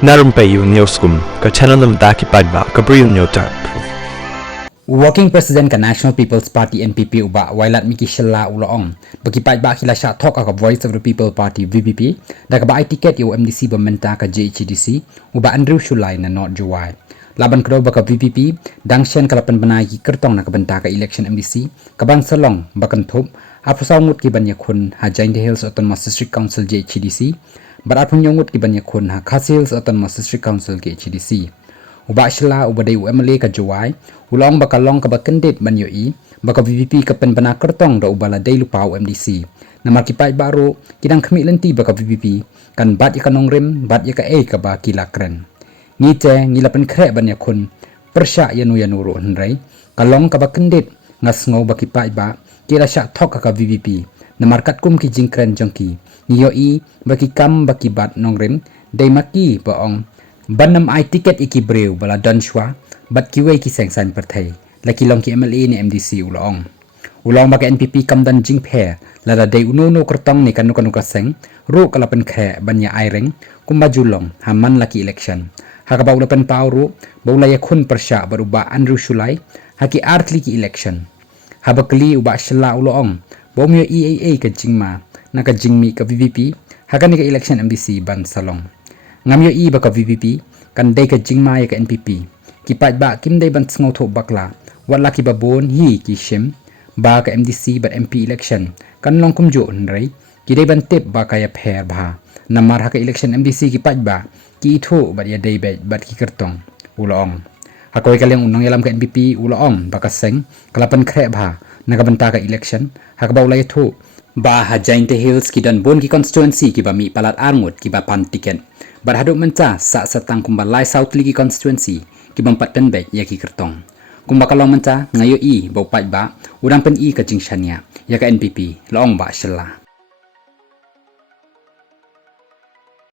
Na Rympei U ka channel nabynta paidbah ka Bri U Hynñiewtrep. Working President ka National People's Party NPP uba wailat miki shella uloong bagi paidbah kylla sha talk ka Voice of the People Party VPP da ka ba tiket u MDC bamenta ka JHDC uba Andrew Shulai na not juwai laban kro ba ka VPP dangshen kalapan banai ki kyrteng na ka benta ka election MDC ka ban salong bakan thop apusawngut ki ban iakhun ha Jain Hills Autonomous District Council JHDC barat punyongut ki ban iakhun ha Khasi Hills Autonomous District Council JHDC uba shela uba dai MLA ka juwai ulong bakalong ka bakendit ban yoi baka VPP ka penbana kyrteng da ubala dai lupau MDC namar ki baroh kidang khmi lenti baka VPP kan bat ya kanong rim bat ya ka ka ba kylla kren ngite ngilapan kre ban iakhun pyrshah yanu ro hynrei kalong ka bakendit ngasngo baki paidbah kylla sha thok ka VPP namar kat kum ki jingkren jongki yoi baki kam baki bat nongrim dai maki baong banam ai tiket iki breu bala danshwa bat kiwei ki sengsan perthai laki long ki MLA ni MDC ulong baka NPP kamdan jingphe lada dei unono kyrteng ni kanu kaseng ru kalapen khe banya aireng kumbajulong haman laki election hakaba ulapen pauru baula iakhun pyrshah baruba Andrew Shulai haki artli ki election habakli uba shela ulong bomyo EAA ka jingma naka jingmi ka VPP hakani ka election MDC ban salong ngamyo baka VPP kan dai ka jingma ya ka NPP ki paidbah kim dai ban sngo tho bakla wala ki babon hi ki shim ba ka MDC bat MP election kan long kumjo hynrei ki dai ban tip ba ka ya pher bha namar ha ka election MDC ki paidbah ki tho bat ya dai bat ki kyrteng ulong hakoi kaleng unang yalam ka NPP ulong baka seng kalapan kre bha nagabanta ka election hakaba ulai tho ba ha Jain Hills ki dan bon ki constituency ki ba mi palat arngut ki ba pan tiket barhaduk menca sa satang kumbalai South Ligi constituency ki bampat penbek ya ki kyrteng kumbakalong menca ngayo bau paidbah udang pen ka jingshania ya ka NPP long ba shella